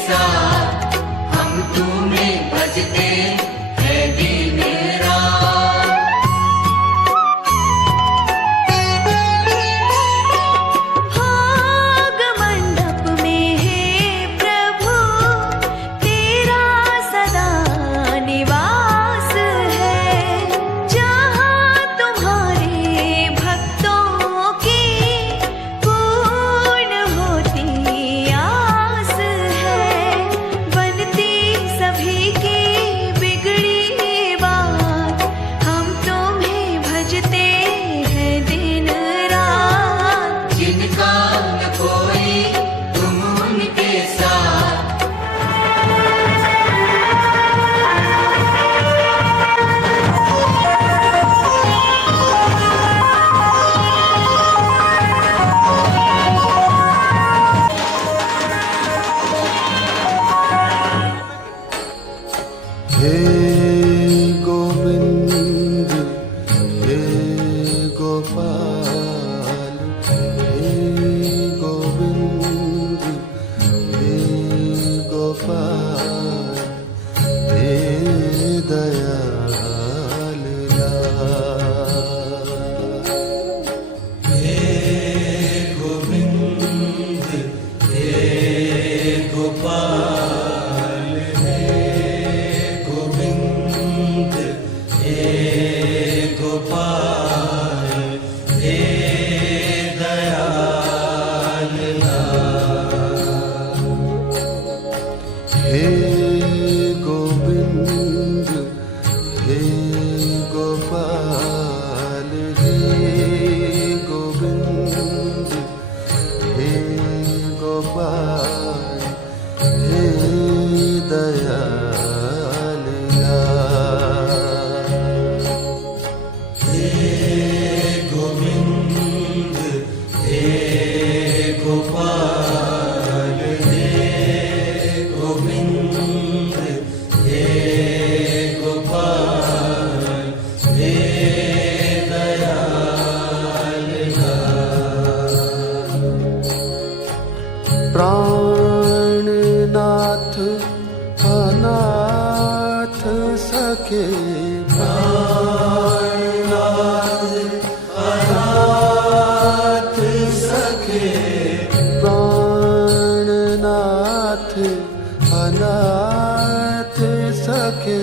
साथ हम तुम्हें भजते हैं दिन रात। भाग मंडप में है प्रभु तेरा सदा निवास है, जहाँ तुम्हारे भक्तों की पूर्ण होती आस है। बनती सभी की बिगड़ी बात हम तुम्हें भजते हैं दिन रात। जिनका न कोई तुम उनके साथ। हे गोविंद हे गोपाल, हे गोविंद हे गोपाल, हे दयाल लाल। हे गोविंद हे गोपाल, हे गोविंद हे गोपाल, हे गोविंद हे गोपाल, हे दयाल लाल। हे गोविंद हे गोपाल, हे गोविंद हे गोपाल, हे दयाल लाल। प्राणनाथ अनाथ सखे, प्राणनाथ अनाथ सखे, प्राणनाथ अनाथ सखे,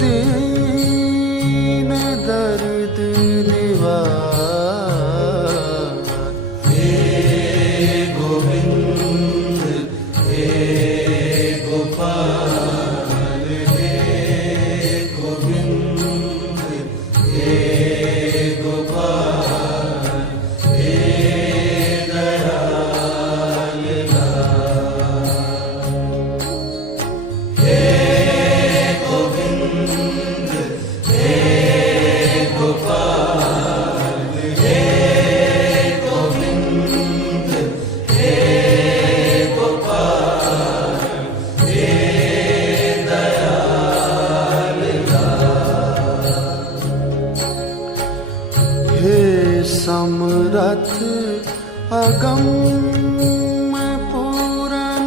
दीन दर्द निवार। हे गोविंद हे गोपाल, हे गोविंद हे गोपाल, हे दयाल लाल। हे गोविंद हे गोपाल, हे गोविंद हे गोपाल, हे दयाल लाल। हे समरथ अगम पूरन,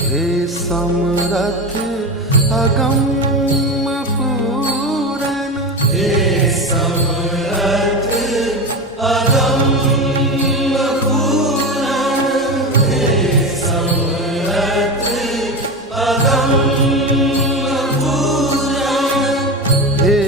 हे समरथ अगम पूरन, हे समरथ अगम पूरन, हे समरथ अगम पूरन। हे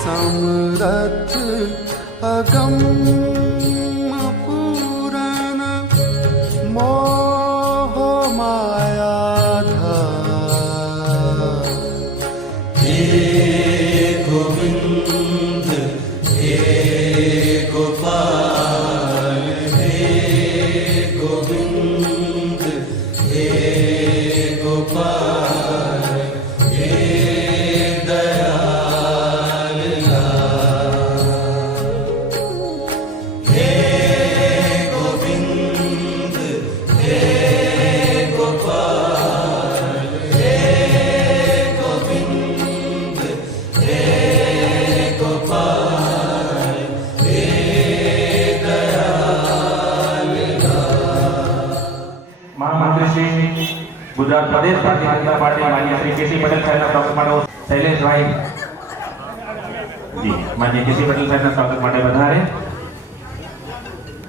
समरथ अगम पूरण मोह माया धार। हे गोविंद हे गोपाल हे गोविंद हे गोपाल हे दयाल हे गोविंद हे गोपाल हे गोविंद हे गोपाल हे दयाल महामंत्री श्री गुजरात प्रदेश भारतीय जनता पार्टी माननीय श्री केसी पटेल साहेबના સ્વાગત માટે શૈલેષભાઈ જી માનनीय કેસી પટેલ સાહેબના સ્વાગત માટે વધારે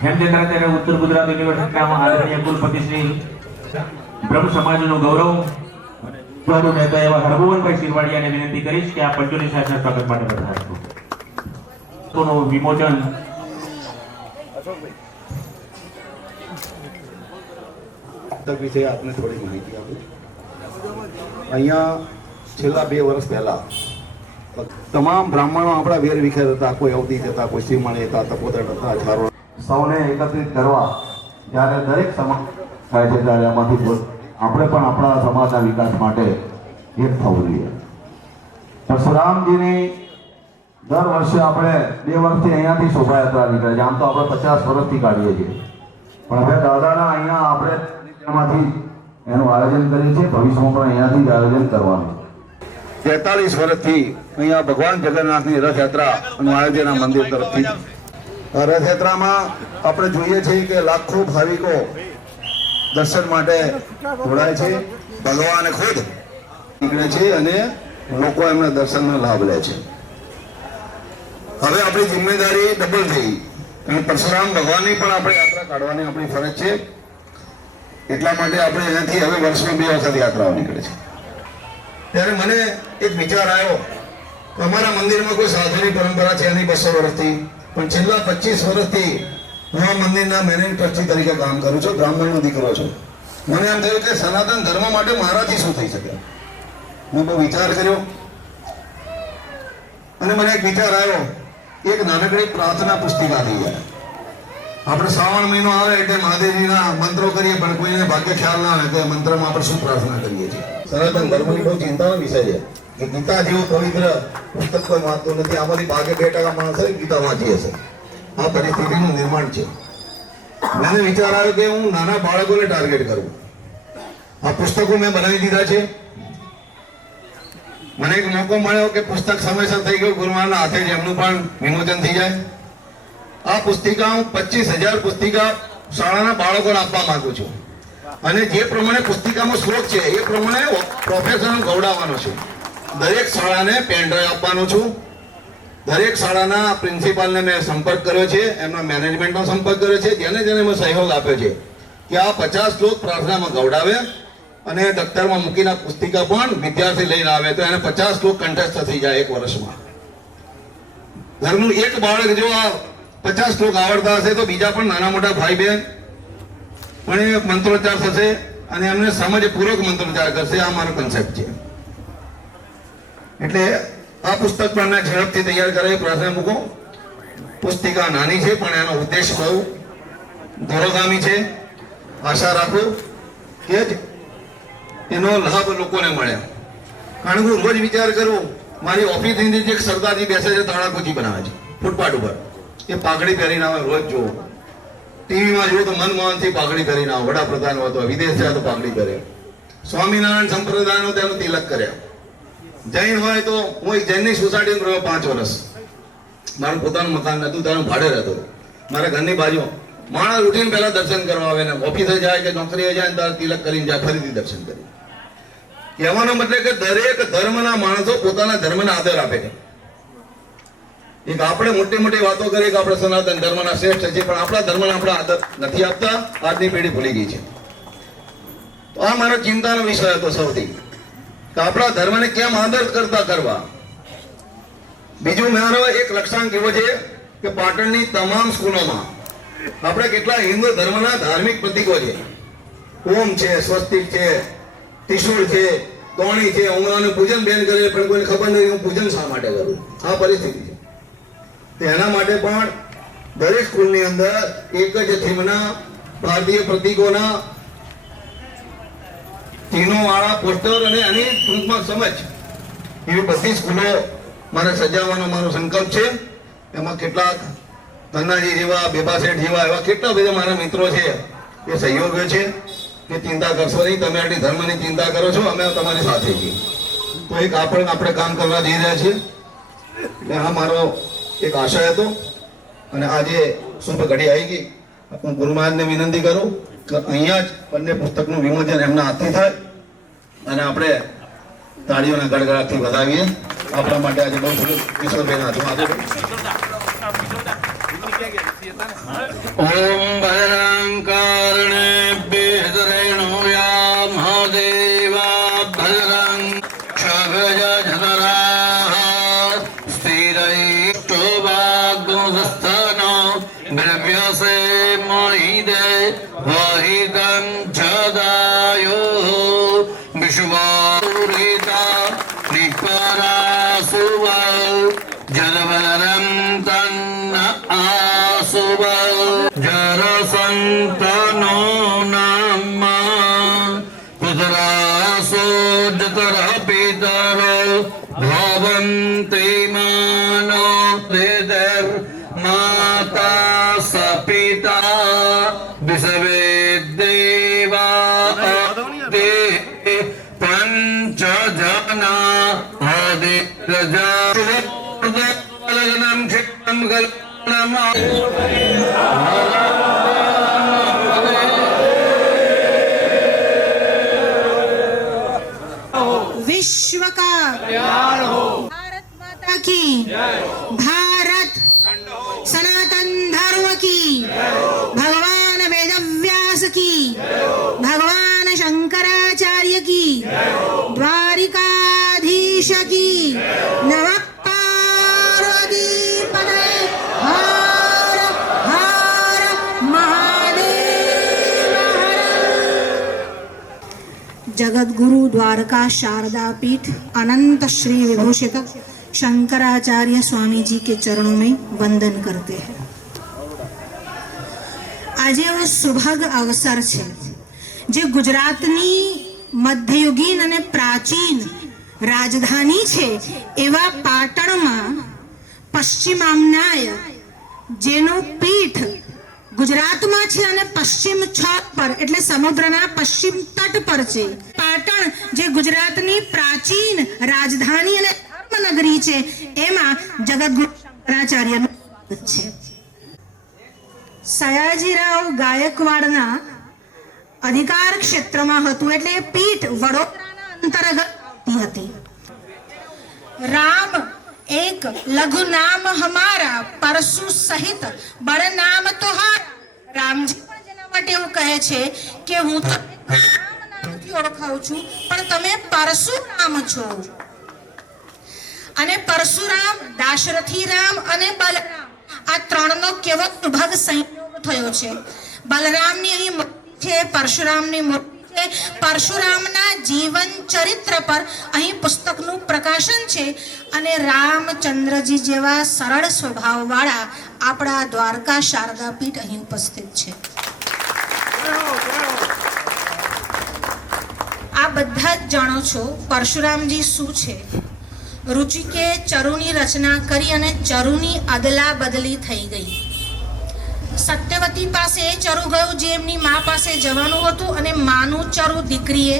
હેમ જતા ત્યારે ઉત્તર ગુજરાત યુનિવર્સિટીના આદરણીય કુલપતિ શ્રી બ્રહ્મ સમાજનું ગૌરવ ગૌરવ નેતા એવા હરભુવનભાઈ શિરવાડિયાને વિનંતી કરીશ કે આ પંચોલી સાહેબના સ્વાગત માટે વધારશો તોનું વિમોચન તક વિશે આપને થોડી માહિતી આપું. અહીંયા છેલ્લા 2 વર્ષ પહેલા તમામ બ્રાહ્મણો આપણા વેર વિખેર હતા. કોઈ અવધિ હતા, કોઈ સીમાણી હતા, તપોદર હતા, ચારો સૌને એકત્રિત કરવા જ્યારે દરેક સમાજ થાય છે ત્યારે આમાંથી આપણે પણ આપણા સમાજના વિકાસ માટે એક થવું જોઈએ. પરશુરામજીની દર વર્ષે આપણે 2 વર્ષથી અહીંયાથી શોભાયાત્રા નીકળે છે. આમ તો આપણે 50 વર્ષથી કાઢીએ છીએ, પણ હવે દાદાના અહીંયા આપણે એમાંથી એનું આયોજન કરીએ છીએ. ભવિષ્યમાં પણ અહીંયાથી જ આયોજન કરવાનું. 43 વર્ષથી અહીંયા ભગવાન જગન્નાથની રથયાત્રાનું આયોજન આ મંદિર તરફથી. આ રથયાત્રામાં આપણે જોઈએ છીએ કે લાખો ભાવિકો દર્શન માટે જોડાય છે. ભગવાન ખુદ નીકળે છે અને લોકો એમના દર્શનનો લાભ લે છે. હવે આપણી જિમ્મેદારી ડબલ થઈ અને પરશુરામ ભગવાનની પણ આપણે યાત્રા કાઢવાની આપણી ફરજ છે. એટલા માટે આપણે અહીંયાથી હવે વર્ષમાં 2 વખત યાત્રાઓ નીકળે છે. ત્યારે મને એક વિચાર આવ્યો કે અમારા મંદિરમાં કોઈ સાધુની પરંપરા છે નહીં 200 વર્ષથી, પણ છેલ્લા 25 વર્ષથી હું આ મંદિરના મેનેજિંગ ટ્રસ્ટી તરીકે કામ કરું છું, બ્રાહ્મણનો દીકરો છું. મને એમ થયું કે સનાતન ધર્મ માટે મારાથી શું થઈ શકે. મેં બહુ વિચાર કર્યો અને મને એક વિચાર આવ્યો, એક નાનકડી પ્રાર્થના પુસ્તિકા થઈ જાય. આપણે શ્રાવણ મહિનો આવે એટલે મહાદેવજીના મંત્રો કરીએ, પણ કોઈને ભાગ્ય ખ્યાલ ના આવે કે મંત્રમાં આપણે શું પ્રાર્થના કરીએ છીએ. સનાતન ધર્મની બહુ ચિંતાનો વિષય છે કે ગીતા જેવું પવિત્ર પુસ્તક કોઈ વાંચતું નથી. આમાંથી ભાગ્ય 2% માણસો ગીતા વાંચી હશે. આ પરિસ્થિતિનું નિર્માણ છે. મને વિચાર આવ્યો કે હું નાના બાળકોને ટાર્ગેટ કરું. આ પુસ્તકો મેં બનાવી દીધા છે. મને એક મોકો મળ્યો કે પુસ્તક સમયસર થઈ ગયું, ગુરુમાના હાથે જ એમનું પણ વિમોચન થઈ જાય. આ પુસ્તિકા હું 25,000 પુસ્તિકા શાળાના બાળકોને આપવા માંગુ છું અને જે પ્રમાણે પુસ્તિકામાં શ્લોક છે એ પ્રમાણે પ્રોફેશનલ ગવડાવવાનો છું. દરેક શાળાને પેનડ્રાઈવ આપવાનો છું. દરેક શાળાના પ્રિન્સિપાલને મેં સંપર્ક કર્યો છે, એમના મેનેજમેન્ટનો સંપર્ક કર્યો છે, જેને મેં સહયોગ આપ્યો છે કે આ 50 શ્લોક પ્રાર્થનામાં ગવડાવે અને દફતરમાં મૂકીને પુસ્તિકા પણ વિદ્યાર્થી લઈને આવે તો એને 50 શ્લોક કન્ટેસ્ટ થઈ જાય 1 વર્ષમાં. ઘરનું એક બાળક જો આ 50 શ્લોક આવડતા હશે તો બીજા પણ નાના મોટા ભાઈ બહેન પણ એ મંત્રોચ્ચાર થશે અને એમને સમજ પૂર્વક મંત્રોચ્ચાર કરશે. આ મારો કન્સેપ્ટ છે. એટલે આ પુસ્તક પણ મેં ઝડપથી તૈયાર કરાવી પ્રાર્થના મૂકો. પુસ્તિકા નાની છે પણ એનો ઉદ્દેશ બહુ દૂરગામી છે. આશા રાખું કે એનો લાભ લોકોને મળે. કારણ કે હું રોજ વિચાર કરું, મારી ઓફિસની નીચે એક સરદારજી બેસે છે, તાળાકુચી બનાવે છે ફૂટપાથ ઉપર. એ પાઘડી પહેરીને આવે, રોજ જોવો. ટીવીમાં જુઓ તો મનમોહનથી પાઘડી પહેરીને આવે, વડાપ્રધાન હતો, વિદેશ જાય તો પાઘડી પહેરે. સ્વામિનારાયણ સંપ્રદાયનો તેનું તિલક કર્યા. જૈન હોય તો હું એક જૈનની સોસાયટીમાં રહ્યો 5 વર્ષ. મારું પોતાનું મકાન નતું, તેનું ભાડે રહેતો. મારા ઘરની બાજુ માણસ ઉઠીને પહેલા દર્શન કરવા આવે ને ઓફિસે જાય કે નોકરીએ જાય ત્યારે તિલક કરીને જાય, ફરીથી દર્શન કરી. કહેવાનો મતલબ કે દરેક ધર્મના માણસો પોતાના ધર્મને આદર આપે છે. એક આપણે મોટી મોટી વાતો કરીએ કે આપણે સનાતન ધર્મના શ્રેષ્ઠ છે, પણ આપણા ધર્મને આપણે આદર નથી આપતા. આજની પેઢી ભૂલી ગઈ છે. તો આ મારો ચિંતાનો વિષય હતો સૌથી, કે આપણા ધર્મને કેમ આદર કરતા કરવા. બીજું મારો એક લક્ષ્યાંક એવો છે કે પાટણની તમામ સ્કૂલોમાં આપણે કેટલા હિન્દુ ધર્મના ધાર્મિક પ્રતીકો છે. ઓમ છે, સ્વસ્તિક છે, ત્રિશૂળ છે, તોણી છે. ઉંગરાનું પૂજન બેન કરે પણ કોઈને ખબર નથી હું પૂજન શા માટે કરું. આ પરિસ્થિતિ છે. તેના માટે પણ દરેક સ્કૂલની અંદર એક જ થીમના ભારતીય પ્રતીકોના ચિહ્નો વાળા પોસ્ટર અને આની ટૂંકમાં સમજ એવી બધી સ્કૂલો મારે સજાવવાનો મારો સંકલ્પ છે. એમાં કેટલાક ધનાજી જેવા, બેબા શેઠ જેવા એવા કેટલા બધા મારા મિત્રો છે એ સહયોગીઓ છે કે ચિંતા કરશો નહીં, તમે આટલી ધર્મની ચિંતા કરો છો, અમે તમારી સાથે છીએ. તો એક આપણે કામ કરવા જઈ રહ્યા છીએ. એટલે આ મારો એક આશય હતો અને આજે શુભ ઘડી આવી ગઈ. હું ગુરુ મહારાજને વિનંતી કરું કે અહીંયા જ બંને પુસ્તકનું વિમોચન એમના હાથથી થાય અને આપણે તાળીઓના ગડગડાટથી વધાવીએ. આપણા માટે આજે બહુ કિશોરભાઈના હાથમાં ओम भद्रं कर्णेभ्यः रेणुया महादेवा भद्रं क्षगजधराः स्थिरैष्टोभागोदस्थनो द्रव्यसे महिदे वाहितं छदायो विश्वारिता निपरासुव जलवरं तन्न आसुव जरसन्तनो नाम पुत्रासो जतरः पितरो भवन्ति मानो देदर् माता स पिता विसवे देवा ते पंचजना आदि प्रजा क्षिप्रं कल्पनम् विश्व का कल्याण हो। भारत माता की भारत सनातन धर्म की भगवान वेदव्यास की भगवान शंकराचार्य की द्वारिकाधीश की नमः पार्वती पते हर हर महादेव जगतगुरु द्वारका शारदा पीठ अनंत श्री विभूषित शंकराचार्य स्वामी जी के चरणों में वंदन करते हैं। आज एवो सुभग अवसर है जे गुजरातनी मध्ययुगीन अने प्राचीन राजधानी छे एवा पाटणमां पश्चिमाम्नाय जेनो पीठ गुजरातमां छे अने पश्चिम छत पर एटले समुद्રના पश्चिम तट पर छे। पाटण जे गुजरातनी प्राचीन राजधानी अने धर्मनगरी छे एमां जगतगुरु शंकराचार्यનું સ્વાગત છે। સયાજીરાવ ગાયકવાડના અધિકાર ક્ષેત્રમાં હતું એટલે પીઠ વડોદરાના અંતર્ગત આવતી હતી। રામ एक लघु नाम हमारा परशु सहित बड़ नाम तोहारा। रामजी पण जेना માટે એવું કહે છે કે હું તો રામ નામથી ઓળખાઉં છું પણ તમે પરશુરામ છો। અને પરશુરામ દાશરથી રામ અને બલરામ આ ત્રણનો કેવો સુભગ સંયોગ થયો છે। બલરામની અહીં મૂર્તિ છે, પરશુરામની મૂર્તિ છે। પરશુરામના જીવન ચરિત્ર પર અહીં પુસ્તકનું પ્રકાશન છે અને રામચંદ્રજી જેવા સરળ સ્વભાવવાળા આપણા દ્વારકા શારદા પીઠ અહીં ઉપસ્થિત છે। આ બધા જ જાણો છો પરશુરામજી શું છે। રુચિકે ચરુની રચના કરી અને ચરુની અદલા બદલી થઈ ગઈ। સત્યવતી પાસે ચરુ ગયું જે એમની મા પાસે જવાનું હતું અને માનું ચરુ દીકરીએ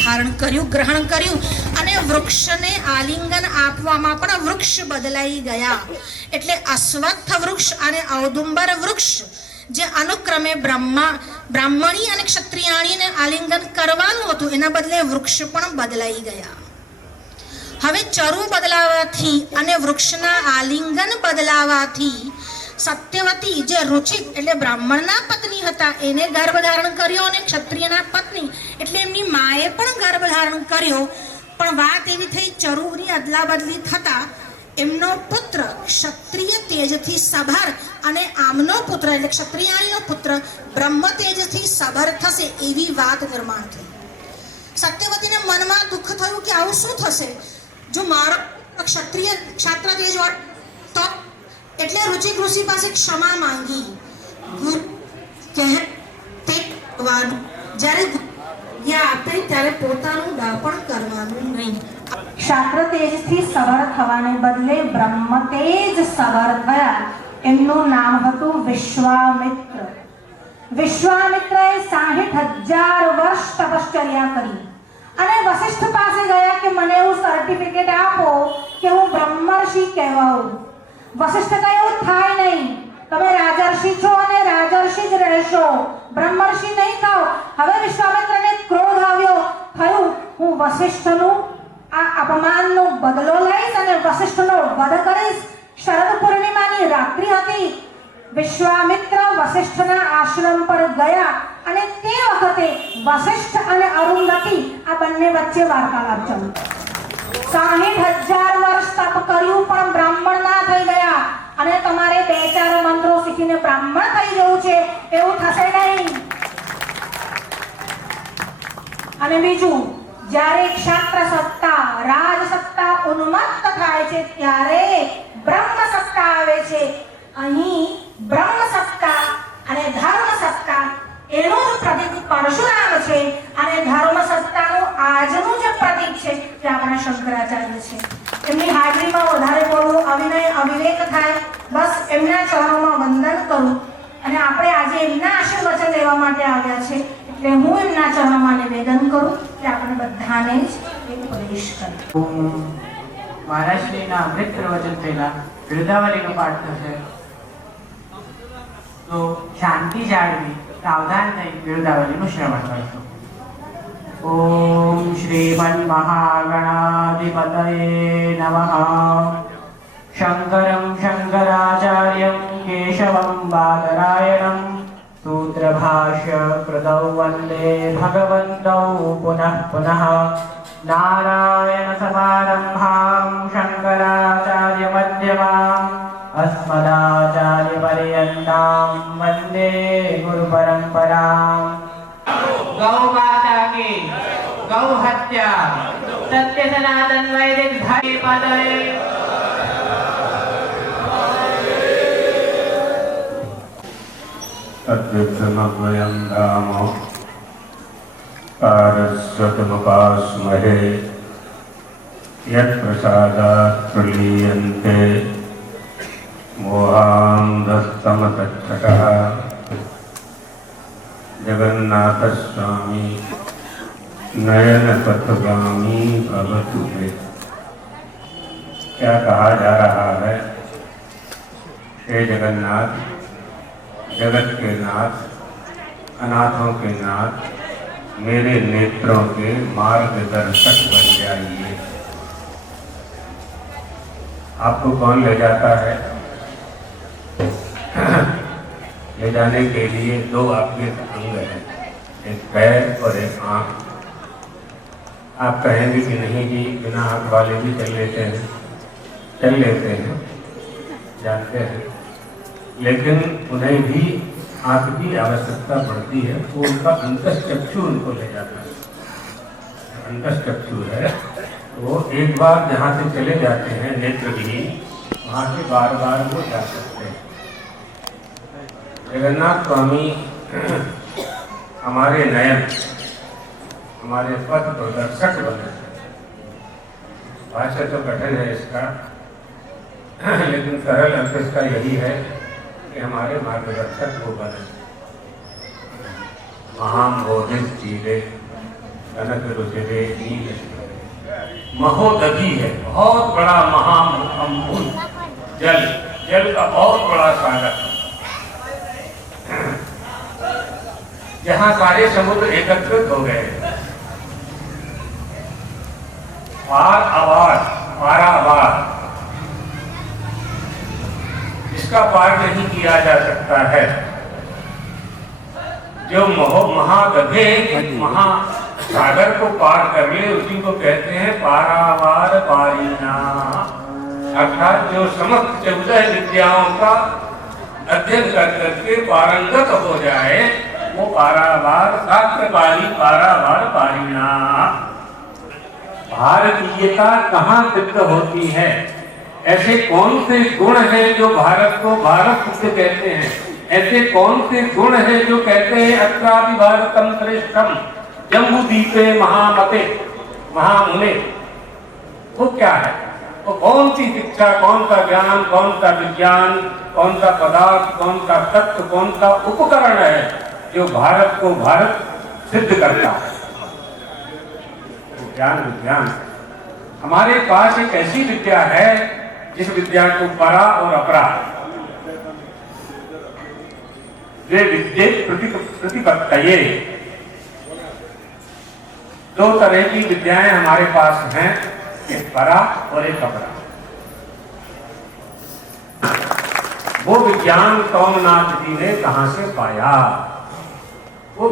ધારણ કર્યું, ગ્રહણ કર્યું અને વૃક્ષને આલિંગન આપવામાં પણ વૃક્ષ બદલાઈ ગયા। એટલે અશ્વત્થ વૃક્ષ અને ઔદુંબર વૃક્ષ જે અનુક્રમે બ્રાહ્મણી અને ક્ષત્રિયાણીને આલિંગન કરવાનું હતું એના બદલે વૃક્ષ પણ બદલાઈ ગયા। હવે ચરુ બદલાવાથી અને વૃક્ષના આલિંગન બદલાવાથી સત્યવતી જે રુચિક એટલે બ્રાહ્મણના પત્ની હતા એને ગર્ભધારણ કર્યો અને ક્ષત્રિયના પત્ની એટલે એમની માએ પણ ગર્ભધારણ કર્યો। પણ વાત એવી થઈ ચરુની અદલા બદલી થતા એમનો પુત્ર ક્ષત્રિય તેજથી સભર અને આમનો પુત્ર એટલે ક્ષત્રિયાણીનો પુત્ર બ્રહ્મ તેજથી સભર થશે એવી વાત નિર્માણ થઈ। સત્યવતીને મનમાં દુઃખ થયું કે આવું શું થશે જો મારો ક્ષત્રિય ક્ષાત્ર તેજ હોય તો એટલે રુચિક ઋષિ પાસે ક્ષમા માંગી। જ્યારે આપે ત્યારે પોતાનું દાપણ કરવાનું નહીં। ક્ષાત્ર તેજથી સવાર થવાને બદલે બ્રહ્મ તેજ સવાર થયા। એમનું નામ હતું વિશ્વામિત્ર। વિશ્વામિત્રએ 60,000 વર્ષ તપશ્ચર્યા કરી અને વશિષ્ઠ પાસે ગયા કે મને એવું સર્ટિફિકેટ આપો કે હું બ્રહ્મર્ષિ કહેવાઉં। વશિષ્ઠ કહે એવું થાય નહીં, તમે રાજર્ષિ છો અને રાજર્ષિ જ રહેશો, બ્રહ્મર્ષિ નહીં થાઓ। હવે વિશ્વામિત્રને ક્રોધ આવ્યો, થયું હું વશિષ્ઠનું આ અપમાનનો બદલો લઈશ અને વશિષ્ઠનો વધ કરીશ। શરદ પૂર્ણિમાની રાત્રિ હતી। વિશ્વામિત્ર વશિષ્ઠના આશ્રમ પર ગયા અને તે વખતે વશિષ્ઠ અને અરુંધતી આ બંને વચ્ચે વાર્તાલાપ ચાલ્યો। 60,000 વર્ષ તપ કર્યું પણ બ્રાહ્મણ ના થઈ ગયા અને તમારે 2-4 મંત્રો શીખીને બ્રાહ્મણ થઈ જવું છે એવું થશે નહીં। અને બીજું જ્યારે ક્ષાત્ર સત્તા રાજ સત્તા ઉન્મત્ત થાય છે ત્યારે બ્રહ્મ સત્તા આવે છે। અહીં બ્રહ્મ સત્તા અને ધર્મ સત્તા એનું જ પ્રતીક પરશુરામ છે અને ધર્મ સત્તાનું આજનું જે પ્રતીક છે તે આપણા શંકરાચાર્ય છે। એમની હાજરીમાં વધારે બોલવું અવિનય અવિવેક થાય। બસ એમના ચરણોમાં વંદન કરું અને આપણે આજે એમના આશીર્વચન લેવા માટે આવ્યા છે એટલે હું એમના ચરણોમાં નિવેદન કરું કે આપણે બધાને જ એક પ્રવેશ કરીએ। મહારાજશ્રીના અમૃત પ્રવચન પહેલા વૃંદાવલીનો પાઠ થશે તો શાંતિ જાળવી સાવધાન થઈ વૃંદાવલીનું શ્રવણ કરશું। ઓમ શ્રીમન્મહાગણાધિપતયે गणाधिपतये नमः। शङ्करं शङ्कराचार्यं केशवं बादरायणं सूत्रभाष्यकृतौ वन्दे भगवन्तौ पुनः पुनः। नारायणसमारम्भां शङ्कराचार्यमध्यमाम् अस्मदाचार्यपर्यन्तां वन्दे गुरुपरम्पराम्। गौ माता की गौ हत्या सत्य सनातन वैदिक धर्म पदे तद्विघ्नमभयं राम पारस्वतमुपास्महे यत्प्रसादात् प्रलीयन्ते मोहान्धस्तमतच्छटः जगन्नाथस्वामी नयनपथगामी भवतु मे। क्या कहा जा रहा है? हे जगन्नाथ, जगत के नाथ, अनाथों के नाथ, मेरे नेत्रों के मार्गदर्शक बन जाइए। आपको कौन ले जाता है? ले जाने के लिए दो आपके अंग हैं, एक पैर और एक आँख। आप कहेंगे कि नहीं जी, बिना आँख वाले भी चल लेते हैं, चल लेते हैं, जानते हैं, लेकिन उन्हें भी आँख की आवश्यकता पड़ती है। तो उनका अंतश्चक्षु उनको ले जाता है। अंतश्चक्षु है वो एक बार जहाँ से चले जाते हैं नेत्र भी, वहाँ से बार बार वो जा सकते हैं। जगन्नाथ स्वामी हमारे नयन, हमारे पथ प्रदर्शक बने। भाषा तो कठिन है इसका, लेकिन सरल अर्थ इसका यही है कि हमारे मार्गदर्शक वो बने। महामोदित चीरे कनक रुचिरे नील महोदधि है, बहुत बड़ा महाअम्बुद जल, जल का बहुत बड़ा सागर, जहाँ सारे समुद्र एकत्रित हो गए। पार आवार, पारावार, इसका पार नहीं किया जा सकता है। जो महागधे महासागर को पार कर ले उसी को कहते हैं पारावार पारीना। अर्थात जो समस्त 14 विद्याओं का अध्ययन कर करके पारंगत हो जाए वो पारावार शास्त्र पारी पारावार पारीना। भारतीयता कहाँ सिद्ध होती है? ऐसे कौन से गुण हैं जो भारत को भारत सिद्ध कहते हैं? ऐसे कौन से गुण हैं जो कहते हैं अत्रापि भारतम श्रेष्ठम जम्बूद्वीपे महामते महामुने? वो क्या है? वो कौन सी शिक्षा, कौन सा ज्ञान, कौन सा विज्ञान, कौन सा पदार्थ, कौन सा तत्व, कौन सा उपकरण है जो भारत को भारत सिद्ध करता है? ज्ञान विज्ञान। हमारे पास एक ऐसी विद्या है जिस विद्या को परा और अपरा वे विद्ये प्रतिपत्तये, दो तरह की विद्याएं हमारे पास हैं, एक परा और एक अपरा। वो विज्ञान सोमनाथ जी ने कहां से पाया? वो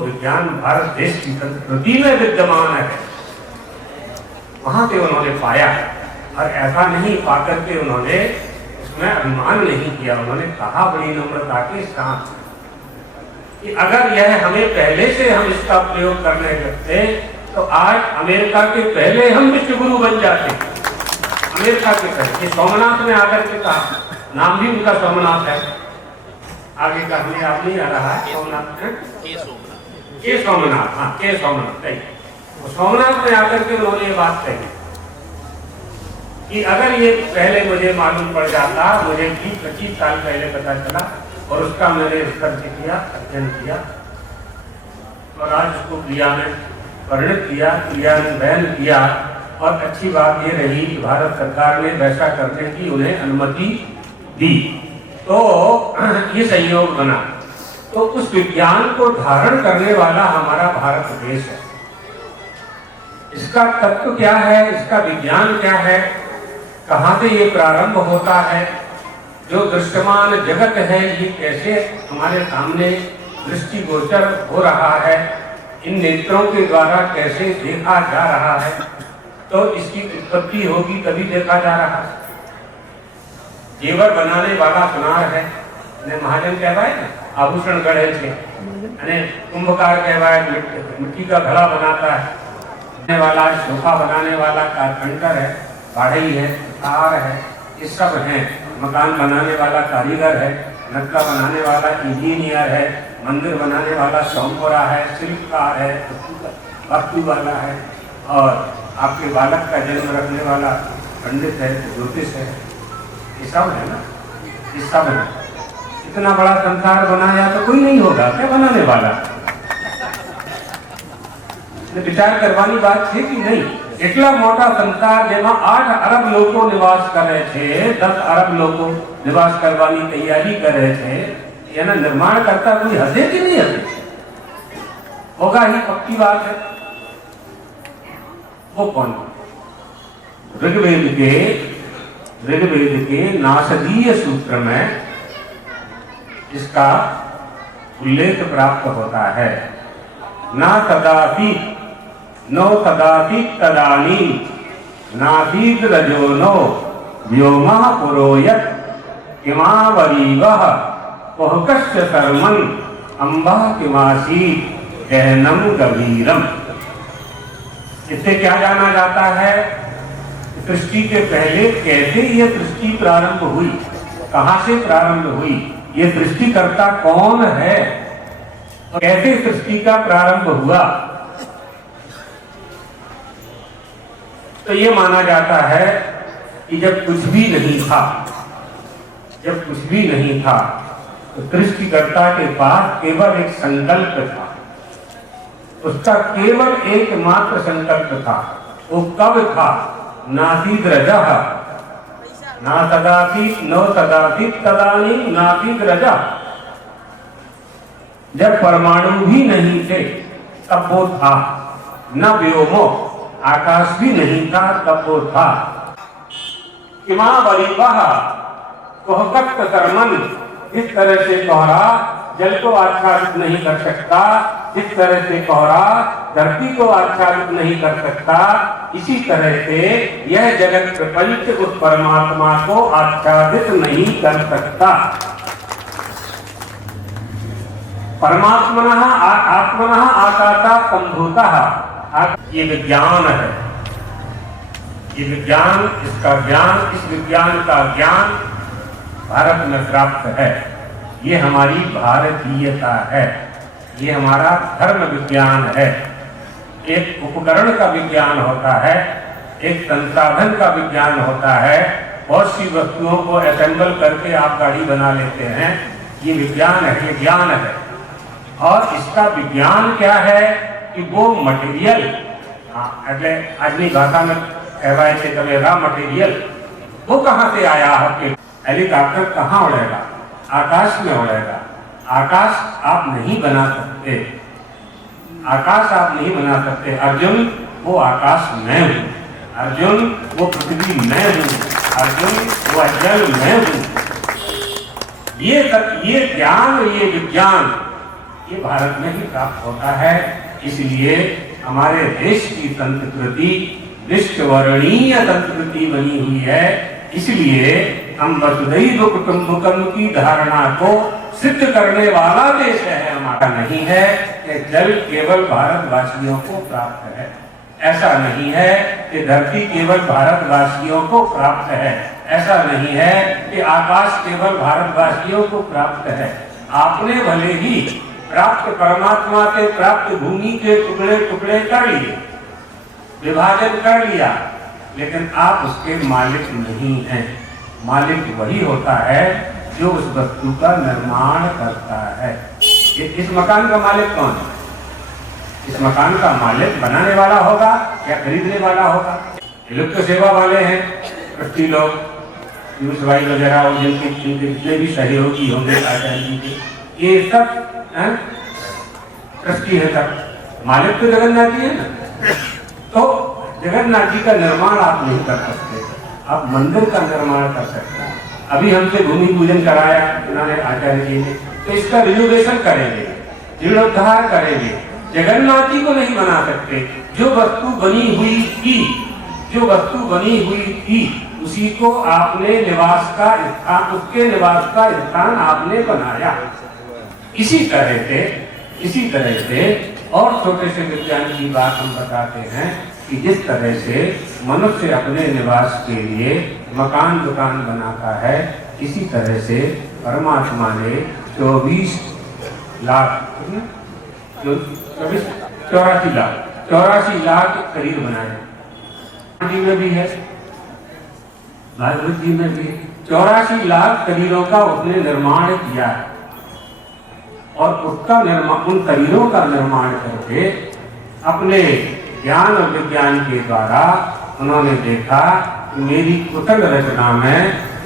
विज्ञान भारत देश की संस्कृति में विद्यमान है, वहां से उन्होंने पाया। और ऐसा नहीं पाकर के उन्होंने इसमें अभिमान नहीं किया। उन्होंने कहा बड़ी नम्रता के साथ कि अगर यह हमें पहले से हम इसका प्रयोग करने लगते तो आज अमेरिका के पहले हम विश्व गुरु बन जाते। अमेरिका के पहले सोमनाथ में आकर के कहा, नाम भी उनका सोमनाथ है। आगे का हमें आप नहीं आ रहा है सोमनाथ है, के सोमनाथ, हाँ के सोमनाथ नहीं। सोमनाथ में आकर के उन्होंने ये बात कही कि अगर ये पहले मुझे मालूम पड़ जाता, मुझे 20-25 साल पहले पता चला और उसका मैंने रिसर्च किया, अध्ययन किया और आज उसको क्रिया में परिणत किया, क्रियान्वयन किया। और अच्छी बात ये रही कि भारत सरकार ने वैसा करने की उन्हें अनुमति दी, तो ये संयोग बना। तो उस विज्ञान को धारण करने वाला हमारा भारत देश है। इसका तत्व क्या है, इसका विज्ञान क्या है, कहाँ से ये प्रारंभ होता है, जो दृश्यमान जगत है ये कैसे हमारे सामने दृष्टिगोचर हो रहा है, इन नेत्रों के द्वारा कैसे देखा जा रहा है, तो इसकी उत्पत्ति होगी तभी देखा जा रहा है। जेवर बनाने वाला सुनार है ने महाजन कहवाए ना, आभूषण गढ़े थे, कुंभकार कहवाए मिट्टी का घड़ा बनाता है, बनाने वाला सोफा बनाने वाला कारपेंटर है, बढ़ई है, तार है, ये सब है। मकान बनाने वाला कारीगर है, नक्का बनाने वाला इंजीनियर है, मंदिर बनाने वाला सौंपरा है, शिल्पकार है, वास्तु वाला है, और आपके बालक का जन्म रखने वाला पंडित है, ज्योतिष है, ये सब है ना, ये सब है। इतना बड़ा संसार बनाया तो कोई नहीं होगा क्या बनाने वाला? विचार करवानी बात है कि नहीं? इतना मोटा संसार जेमा 8 अरब लोगों निवास कर रहे थे, 10 अरब लोगों निवास करवानी तैयारी कर रहे थे, ये ना निर्माण करता कोई हंसे कि नहीं हंसे? होगा ही, पक्की बात है। वो कौन? ऋग्वेद के नासदीय सूत्र में इसका उल्लेख प्राप्त होता है। ना तदापि नो तदापि तदानी नाभीत रजो नो व्योमः पुरोयत इमावरीवः पहुकस्य सर्मन अम्बः किमासी गहनम गभीरम। इससे क्या जाना जाता है? सृष्टि के पहले कैसे ये सृष्टि प्रारंभ हुई, कहां से प्रारंभ हुई, ये सृष्टिकर्ता कौन है, कैसे सृष्टि का प्रारंभ हुआ। तो ये माना जाता है कि जब कुछ भी नहीं था, तो सृष्टिकर्ता के पास केवल एक संकल्प था, उसका केवल एकमात्र संकल्प था। वो कब था? नासीद रजः ना तदापि नो तदापि तदानी नासीद रजः। जब परमाणु भी नहीं थे तब वो था। न व्योमो, आकाश भी नहीं था तब वो था। इमावरीवः कोहकत कर्मन, इस तरह से कोहरा जल को आच्छादित नहीं कर सकता, जिस तरह से कोहरा धरती को आच्छादित नहीं कर सकता, इसी तरह से यह जगत प्रपंच उस परमात्मा को आच्छादित नहीं कर सकता। परमात्मनः आत्मनः आकाशा संभूतः। ये विज्ञान है, ये विज्ञान, इसका ज्ञान, इस विज्ञान का ज्ञान भारत में प्राप्त है। ये हमारी भारतीयता है, ये हमारा धर्म विज्ञान है। एक उपकरण का विज्ञान होता है, एक संसाधन का विज्ञान होता है। बहुत सी वस्तुओं को असेंबल करके आप गाड़ी बना लेते हैं, ये विज्ञान है, ये ज्ञान है। और इसका विज्ञान क्या है कि वो मटेरियल, એટલે આજની ભાષામાં કહેવાય છે તમે रा मटेरियल, वो कहाँ से आया आपके? हेलीकॉप्टर कहाँ उड़ेगा? आकाश में उड़ेगा। आकाश आप नहीं बना सकते, आकाश आप नहीं बना सकते। अर्जुन, वो आकाश मैं हूँ, अर्जुन वो पृथ्वी मैं हूँ, अर्जुन वो जल मैं हूँ। ये ज्ञान, ये विज्ञान, ये भारत में ही प्राप्त होता है। इसलिए हमारे देश की संस्कृति विश्ववर्णीय संस्कृति बनी हुई है। इसलिए हम वसुधैव कुटुंबकम की धारणा को सिद्ध करने वाला देश है हमारा। नहीं है कि जल केवल भारतवासियों को प्राप्त है, ऐसा नहीं है कि धरती केवल भारतवासियों को प्राप्त है, ऐसा नहीं है कि आकाश केवल भारतवासियों को प्राप्त है। आपने भले ही प्राप्त परमात्मा से प्राप्त भूमि के टुकड़े टुकड़े कर लिए, विभाजन कर लिया, लेकिन आप उसके मालिक नहीं हैं। मालिक वही होता है जो उस वस्तु का निर्माण करता है। इस मकान का मालिक कौन है? इस मकान का मालिक बनाने वाला होगा या खरीदने वाला होगा? लोग तो सेवा वाले हैं, ट्रस्टी लोग, भाई वगैरह, और जिनके जितने भी सहयोगी होंगे आचार्य जी के, ये सब ट्रस्टी है। सब मालिक तो जगन्नाथ जी है ना। तो जगन्नाथ जी का निर्माण आप नहीं कर सकते, आप मंदिर का निर्माण कर सकते हैं। अभी हमसे भूमि पूजन कराया इन्होंने आचार्य जी ने, तो इसका रिनोवेशन करेंगे, जीर्णोद्धार करेंगे। जगन्नाथ जी को नहीं बना सकते, जो वस्तु बनी हुई थी उसी को आपने निवास का स्थान, उसके निवास का स्थान आपने बनाया। इसी तरह से और छोटे से विज्ञान की बात हम बताते हैं कि जिस तरह से मनुष्य अपने निवास के लिए मकान दुकान बनाता है, इसी तरह से परमात्मा ने 84 लाख शरीर बनाए। जी में भी है, भागवत जी में भी 84 लाख शरीरों का उसने निर्माण किया है और उसका निर्माण, उन शरीरों का निर्माण करके अपने ज्ञान और विज्ञान के द्वारा उन्होंने देखा कि मेरी कुशल रचना में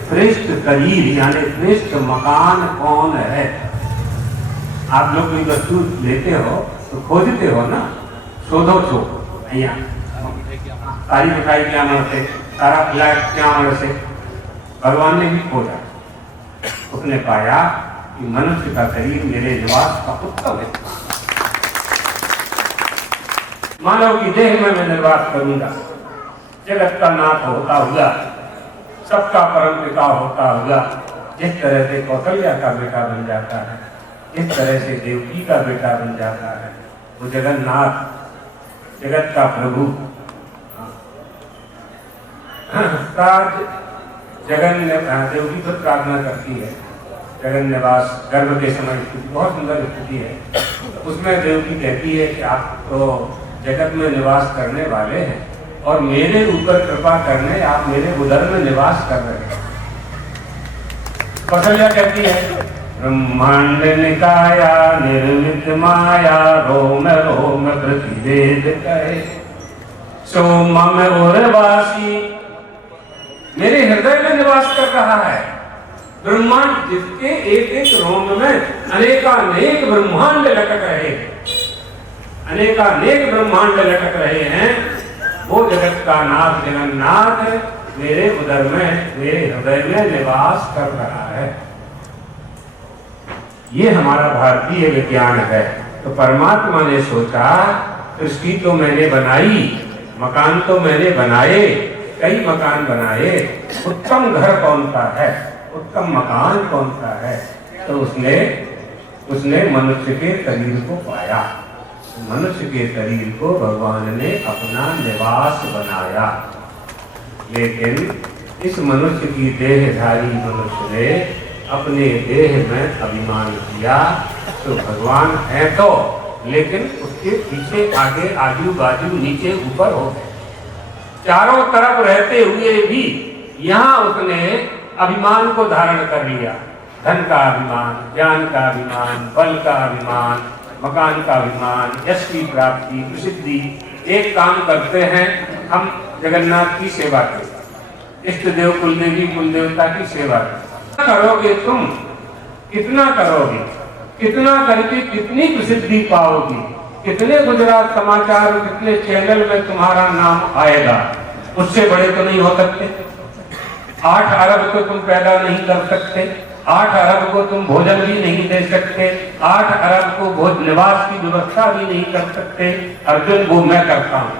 श्रेष्ठ शरीर यानी श्रेष्ठ मकान कौन है। आप लोग कोई वस्तु लेते हो तो खोजते हो ना, शोधो छो सारी मिठाई क्या मन से, सारा फ्लैट क्या मन से। भगवान ने भी खोजा, उसने पाया कि मनुष्य का शरीर मेरे निवास का उत्तम है। मानव की देह में मैं निवास करूंगा, जगत का नाथ होता हुआ, सबका परम पिता होता हुआ। जिस तरह से कौशल्या का बेटा बन जाता है, इस तरह से देवकी का बेटा बन जाता है, वो जगन्नाथ, जगत का प्रभु। जगन देवकी खुद प्रार्थना करती है, जगन निवास गर्भ के समय स्थिति बहुत सुंदर स्थिति है। उसमें देवकी कहती है कि आप तो जगत में निवास करने वाले हैं और मेरे ऊपर कृपा करने आप मेरे उदर में निवास कर रहे हैं। कौशल्या कहती है ब्रह्मांड निकाया निर्मित माया रोम रोम प्रतिवेद कहे सो मम उर्वासी, मेरे हृदय में निवास कर रहा है। ब्रह्मांड जिसके एक एक रोम में अनेकानेक ब्रह्मांड लटक रहे हैं, अनेकानेक ब्रह्मांड लटक रहे हैं, वो जगत का नाथ जगन्नाथ मेरे उदर में, मेरे हृदय में निवास कर रहा है। ये हमारा भारतीय विज्ञान है। तो परमात्मा ने सोचा सृष्टि तो मैंने बनाई, मकान तो मैंने बनाए, कई मकान बनाए, उत्तम घर कौन सा है, उत्तम मकान कौन सा है। तो उसने मनुष्य के शरीर को पाया, मनुष्य के शरीर को भगवान ने अपना निवास बनाया। लेकिन इस मनुष्य की देहधारी मनुष्य ने अपने देह में अभिमान किया। तो भगवान है तो, लेकिन उसके पीछे आगे आजू बाजू नीचे ऊपर हो गए, चारों तरफ रहते हुए भी यहाँ उसने अभिमान को धारण कर लिया। धन का अभिमान, ज्ञान का अभिमान, बल का अभिमान, मकान का अभिमान, यश की प्राप्ति, प्रसिद्धि। एक काम करते हैं हम, जगन्नाथ की सेवा करते, इष्ट देव कुलदेवी कुल देवता की सेवा करते। करोगे तुम, कितना करोगे, कितना करके कितनी प्रसिद्धि पाओगी, कितने गुजरात समाचार, कितने चैनल में तुम्हारा नाम आएगा। उससे बड़े तो नहीं हो सकते। 8 अरब को तुम पैदा नहीं कर सकते, 8 अरब को तुम भोजन भी नहीं दे सकते, 8 अरब को निवास की व्यवस्था भी नहीं कर सकते। अर्जुन वो मैं करता हूँ,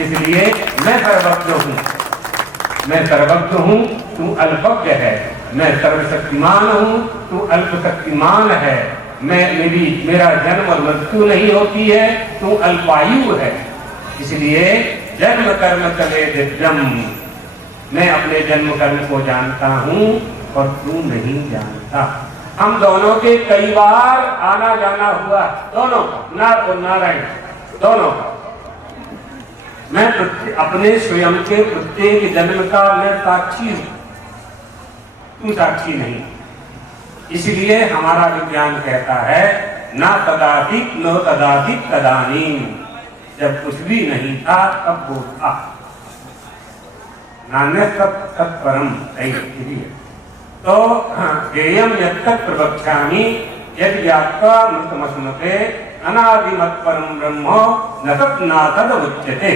इसलिए मैं सर्वज्ञ हूँ, मैं सर्वज्ञ हूँ, तू अल्पज्ञ है। मैं सर्वशक्तिमान हूँ, तू अल्पशक्तिमान है। मेरा जन्म और मृत्यु नहीं होती है, तू अल्पायु है। इसलिए जन्म कर्म चले दिव्यम, मैं अपने जन्म कर्म को जानता हूँ और तू नहीं जानता। हम दोनों के कई बार आना जाना हुआ, दोनों नर और नारायण दोनों का। मैं अपने स्वयं के प्रत्येक जन्म का मैं साक्षी हूँ, तू साक्षी नहीं। इसलिए हमारा विज्ञान कहता है ना तदाधिक नो तदाधिक तदानीम, जब कुछ भी नहीं था तब वो था। नान्य तत्परम तो ज्ञेयम यत्तत् प्रवक्ष्यामि यद् ज्ञात्वा मृतमश्नुते अनादिमत् परम ब्रह्म न तत् न तद उच्यते।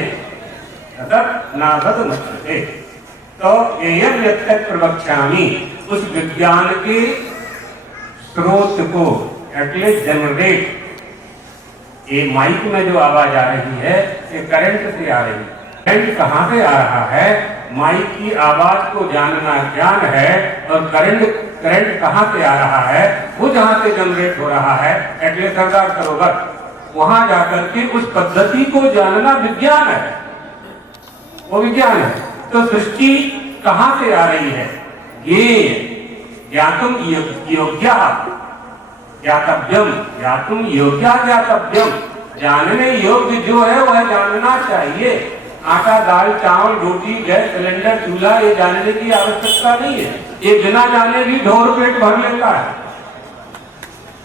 तत् नासद मुच्यते। तो एयं यत्तत् प्रवक्ष्यामि, उस विज्ञान के स्रोत को एटलीस्ट जनरेट, ये माइक में जो आवाज आ रही है ये करंट से आ रही है। करंट कहाँ से आ रहा है? माइक की आवाज को जानना ज्ञान है, और करंट कहाँ से आ रहा है? वो जहाँ से जनरेट हो रहा है एटलीस्ट सरदार सरोवर, वहां जाकर के उस पद्धति को जानना विज्ञान है, वो विज्ञान है। तो सृष्टि कहाँ से आ रही है? ये ज्ञातुम योग्य ज्ञातव्यम, ज्ञातुम योग्य ज्ञातव्यम, जानने योग्य जो है वह जानना चाहिए। आटा, दाल, चावल, रोटी, गैस सिलेंडर, चूल्हा, ये जानने की आवश्यकता नहीं है। ये बिना जाने भी ढोर पेट भर लेता है,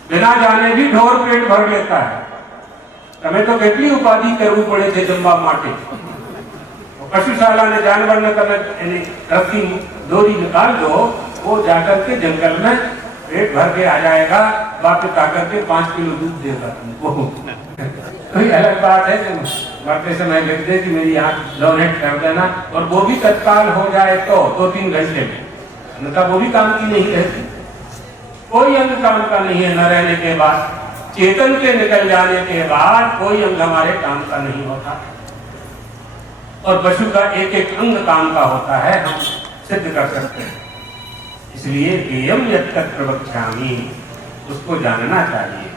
बिना जाने भी ढोर पेट भर लेता है। તમે તો કેટલી ઉપાધિ કરવું પડે છે જમવા માટે। पशुशाला ने जानवर ने તમે એની રસ્સી દોરી निकाल दो, वो जाकर के जंगल में पेट भर के आ जाएगा, वापस आकर के 5 किलो दूध देगा तुमको। कोई अलग बात है कि मरते समय लिख दे कि मेरी आँख डोनेट कर देना, और वो भी तत्काल हो जाए तो 2-3 घंटे में, अन्यथा वो भी काम की नहीं रहती। कोई अंग काम का नहीं है न रहने के बाद, चेतन के निकल जाने के बाद कोई अंग हमारे काम का नहीं होता, और पशु का एक एक अंग काम का होता है, हम सिद्ध कर सकते हैं। इसलिए एयं यत्तत् प्रवक्ष्यामि, उसको जानना चाहिए।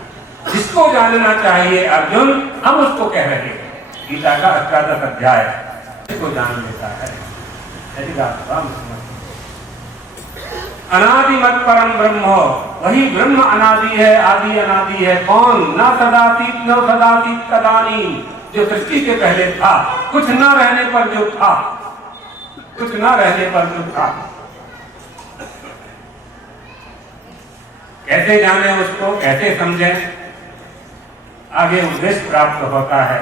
जिसको जानना चाहिए अर्जुन, हम उसको कह रहे हैं। गीता का 18वां अध्याय इसको जान लेता है। अनादिमत् परम ब्रह्म, वही ब्रह्म अनादि है, आदि अनादि है। कौन? न सदातीत न सदातीत तदानीम, जो सृष्टि के पहले था, कुछ न रहने पर जो था, कुछ न रहने पर जो था। कैसे जाने उसको, कैसे समझे? आगे उद्देश्य प्राप्त होता है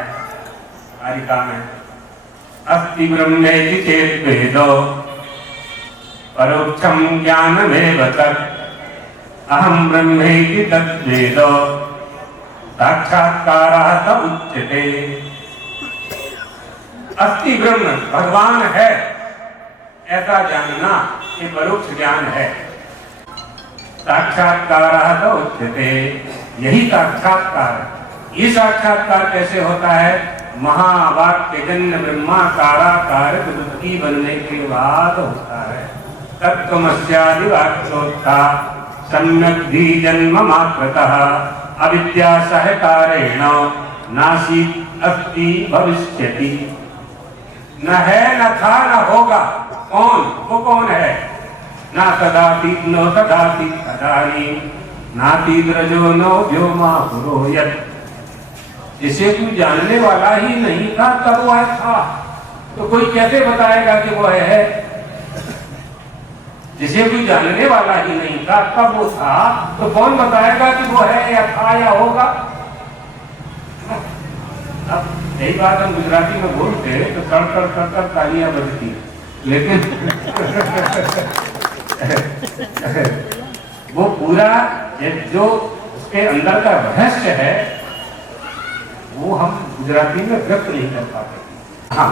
कारिका में। अस्ति ब्रह्मेति चेत् वेदो परोक्षम ज्ञानमेव तत्, अहम ब्रह्मेति तद्वेदो साक्षात्कारः स उच्यते। अस्ति ब्रह्म, भगवान है, ऐसा जानना ये परोक्ष ज्ञान है। साक्षात्कारः स उच्यते, यही साक्षात्कार। ये साक्षात्कार कैसे होता है? महावाक्य जन्य ब्रह्माकाराकार बुद्धि बनने के बाद होता है। तत्त्वमस्यादि वाक्योक्ता सम्यग्धि जन्म मात्रतः अविद्या सहकारेण नासीत् अस्ति भविष्यति। न है, न था, न होगा। कौन? वो कौन है? न सदातीत न सदातीत तदानीम नातीत रजो नो व्योमा पुरोयत। जिसे कोई जानने वाला ही नहीं था तब वह था, तो कोई कैसे बताएगा कि वह है? जिसे कोई जानने वाला ही नहीं था तब वो था, तो कौन बताएगा कि वो है या था या होगा? अब यही बात हम गुजराती में बोलते तो तड़ तालियां बजती, लेकिन वो पूरा जो उसके अंदर का रहस्य है वो हम गुजराती में व्यक्त नहीं कर पाते। हाँ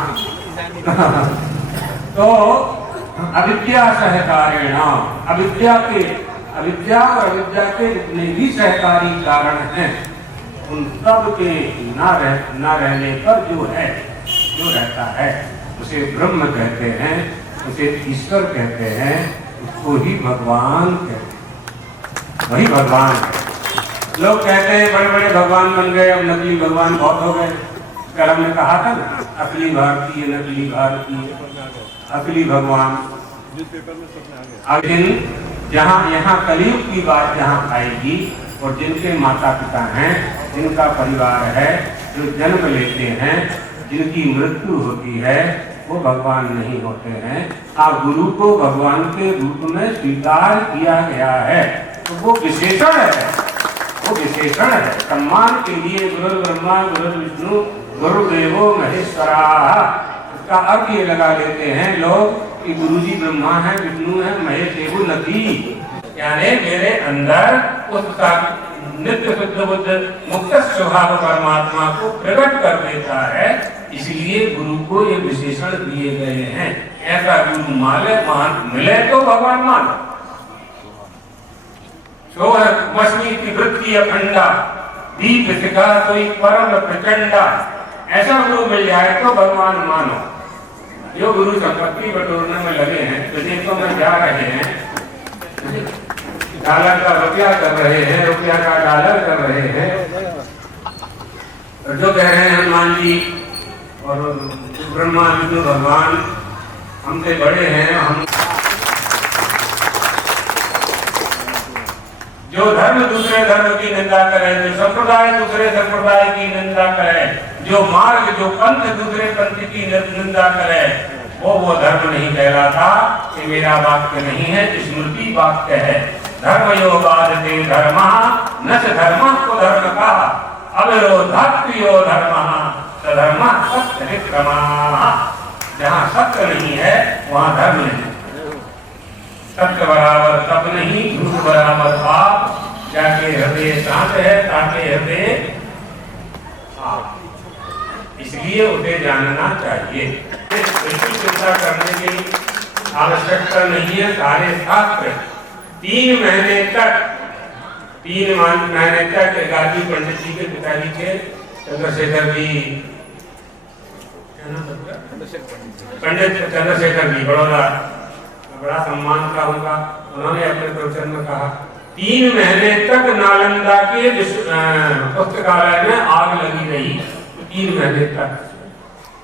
तो अविद्या सहकारेण, अविद्या और अविद्या के जितने भी सहकारी कारण हैं उन सब के न रहने पर जो है, जो रहता है उसे ब्रह्म कहते हैं, उसे ईश्वर कहते हैं, उसको ही भगवान कहते हैं। वही भगवान है। लोग कहते हैं बड़े बड़े भगवान बन गए, अब नकली भगवान बहुत हो गए। कल हमने कहा था ना, असली भारतीय नकली भारतीय, असली भगवान। लेकिन जहाँ यहाँ कलयुग की बात जहाँ आएगी और जिनके माता पिता हैं, जिनका परिवार है, जो जन्म लेते हैं, जिनकी मृत्यु होती है, वो भगवान नहीं होते हैं। गुरु को भगवान के रूप में स्वीकार किया गया है, तो वो विशेषण है, वो विशेषण है। सम्मान के लिए गुरु ब्रह्मा गुरु विष्णु गुरुदेवो महेश्वरा, इसका अर्थ ये लगा लेते हैं लोग कि गुरुजी ब्रह्मा है, विष्णु है, महेश देवो नदी। यानी मेरे अंदर उस नित्य शुद्ध बुद्ध मुक्त स्वभाव परमात्मा को प्रकट कर देता है। इसलिए गुरु को ये विशेषण दिए गए हैं। ऐसा गुरु मिले तो भगवान मानो। मछली की वृत्ति अखंडा दीप सिखा तो परम प्रचंडा। ऐसा गुरु मिल जाए तो भगवान मानो। जो गुरु संपत्ति बटोरने में लगे हैं, विदेशों में जा रहे हैं, डॉलर का रुपया कर रहे हैं, रुपया का डॉलर कर रहे हैं, और जो कह रहे हैं हनुमान जी और ब्रह्मा विष्णु भगवान हमसे बड़े हैं, हम जो धर्म दूसरे धर्म की निंदा करे, जो संप्रदाय दूसरे संप्रदाय की निंदा करे, जो मार्ग जो पंथ दूसरे पंथ की निंदा करे, वो धर्म नहीं कहलाता। ये मेरा वाक्य नहीं है, स्मृति वाक्य है। धर्म योगादते धर्मः न च धर्मः को धर्म कहा अविरोधात्यो धर्मः सधर्मः सत्यविक्रमः। जहाँ सत्य नहीं है वहाँ धर्म नहीं। सत्य बराबर तब नहीं, झूठ बराबर पाप। जाके हृदय शांत है ताके हृदय पाप। इसलिए उसे जानना चाहिए। बिल्कुल चिंता करने की आवश्यकता नहीं है। सारे शास्त्र 3 महीने तक गाजी पंडित जी के पिताजी थे चंद्रशेखर जी, पंडित चंद्रशेखर जी बड़ौदा, बड़ा सम्मान का होगा। उन्होंने अपने प्रवचन में कहा 3 महीने तक नालंदा के पुस्तकालय में आग लगी रही। 3 महीने तक,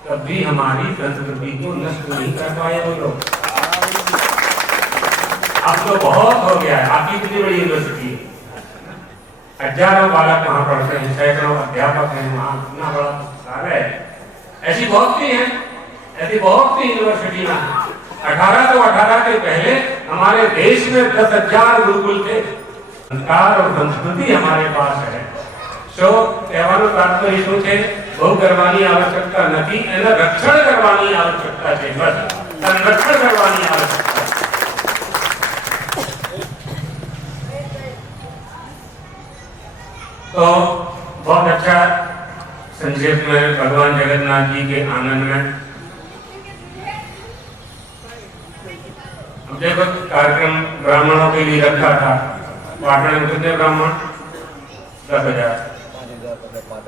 तब भी हमारी संस्कृति को नष्ट नहीं कर पाए वो लोग। अब तो बहुत हो गया है। आपकी कितनी बड़ी यूनिवर्सिटी है, हजारों बालक वहां पढ़ते हैं, सैकड़ों अध्यापक हैं वहां, इतना बड़ा पुस्तकालय है। ऐसी बहुत सी है, ऐसी बहुत सी यूनिवर्सिटी में 1818 के पहले हमारे देश में 10,000 गुरुकुल थे। संस्कार और संस्कृति हमारे पास है। सो त्यौहारों तात्पर्य इसमें थे बहु करवानी आवश्यकता नहीं, रक्षण करवानी आवश्यकता है, बस संरक्षण करवानी आवश्यकता। तो बहुत अच्छा संक्षेप में भगवान जगन्नाथ जी के आनंद में देखो कार्यक्रम ब्राह्मणों के लिए रखा था। पाटन में कितने ब्राह्मण? 10,000,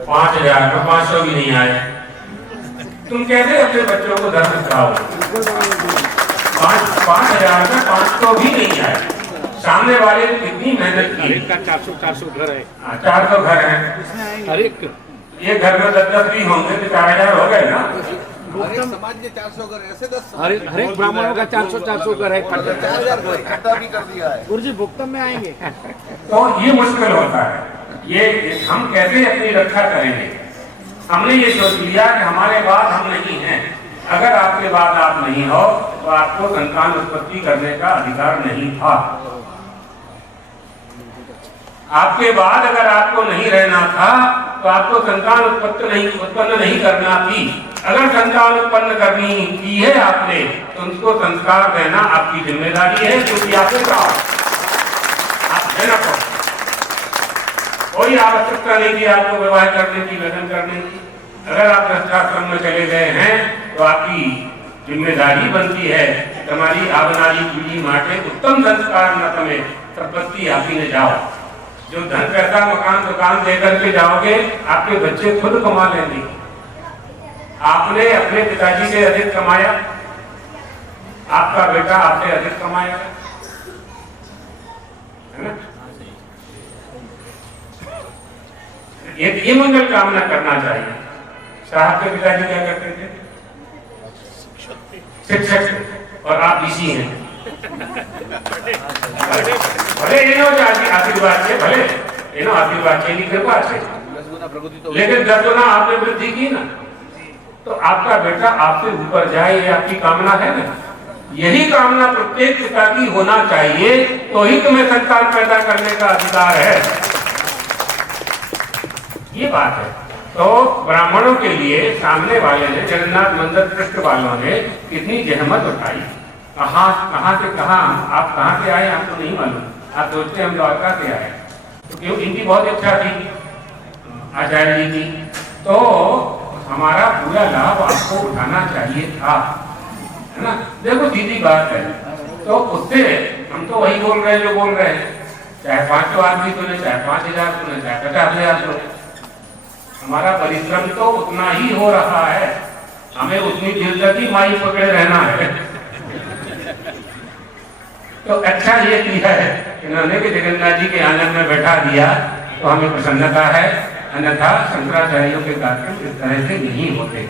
5,000 में 500 भी नहीं आए। तुम कैसे अपने बच्चों को धर्म सिखाओ? 5,000 में 500 भी नहीं आए। सामने वाले ने कितनी मेहनत की। 400 घर है। 400 घर है। हर एक ये घर में 10 भी होंगे तो 4,000 हो गए ना। समाज के 400 घर ऐसे 10 हर एक ब्राह्मणों का 400 घर है। 4,000 घर इकट्ठा भी कर दिया है। गुरुजी भुगतम में आएंगे। तो ये मुश्किल होता है। ये हम कैसे अपनी रक्षा करेंगे? हमने ये सोच लिया कि हमारे बाद हम नहीं हैं। अगर आपके बाद आप नहीं हो तो आपको संतान उत्पत्ति करने का अधिकार नहीं था। आपके बाद अगर आपको नहीं रहना था तो आपको संतान उत्पन्न नहीं करना थी। अगर संतान उत्पन्न करनी की है आपने तो उनको संस्कार देना आपकी जिम्मेदारी है, क्योंकि आपके साथ आप देना पड़ो। कोई आवश्यकता नहीं थी आपको विवाह करने की, लगन करने की। अगर आप वृद्धाश्रम में चले गए हैं तो आपकी जिम्मेदारी बनती है तुम्हारी आवनाली पीढ़ी माटे उत्तम संस्कार न तुम्हें संपत्ति आपी ने जाओ। जो धन पैसा मकान दुकान देकर के जाओगे आपके बच्चे खुद कमा लेंगे। आपने अपने पिताजी से अधिक कमाया, आपका बेटा आपसे अधिक कमाया, है ना? ये मंगल कामना करना चाहिए। साहब के पिताजी क्या करते थे? शिक्षक, और आप इसी हैं। भले आशीर्वाद से, भले आशीर्वाद से कृपा से, लेकिन 10 गुना आपने वृद्धि की ना, तो आपका बेटा आपसे ऊपर जाए, ये आपकी कामना है ना। यही कामना प्रत्येक पिता की होना चाहिए, तो ही तुम्हें संतान पैदा करने का अधिकार है। ये बात है। तो ब्राह्मणों के लिए सामने वाले ने, जगन्नाथ मंदिर ट्रस्ट वालों ने कितनी जहमत उठाई। कहाँ से कहाँ, आप कहाँ से आए आपको नहीं मालूम। आप सोचते हम द्वारका से आए, क्योंकि इनकी बहुत इच्छा थी आचार्य जी की, तो हमारा पूरा लाभ आपको उठाना चाहिए था, है ना। देखो सीधी बात है, तो उससे हम तो वही बोल रहे हैं जो बोल रहे हैं, चाहे 500 आदमी सुने, चाहे 5000 सुने, चाहे 50,000 सुने, हमारा परिश्रम तो उतना ही हो रहा है, हमें उतनी जिल्दगी माई पकड़े रहना है। तो अच्छा ये किया है इन्होंने कि जगन्नाथ जी के आंगन में बैठा दिया, तो हमें प्रसन्नता है, अन्यथा शंकराचार्यों के कार्यक्रम इस तरह से नहीं होते।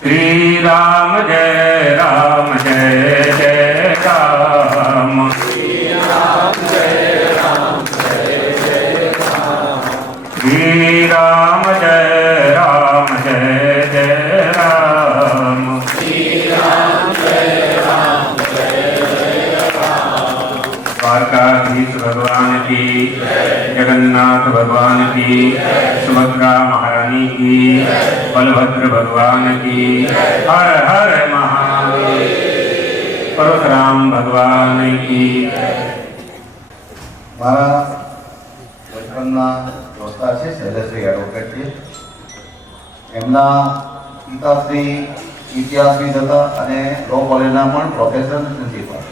श्री राम जय राम जय जय राम, श्री राम जय राम जय जय राम, श्री राम जय राम जय जय राम, श्री राम जय राम जय जय राम। द्वारकाधीश भगवान की, जगन्नाथ भगवान की, सुभद्रा महारानी की, बलभद्र भगवान की, हर हर महादेव, परशुराम भगवान की। મારા બચપનના દોસ્તાર છે શૈલેષભાઈ એડવોકેટ છે, એમના પિતાશ્રી ઇતિહાસવિદ હતા અને લો કોલેજના પણ પ્રોફેસર પ્રિન્સિપાલ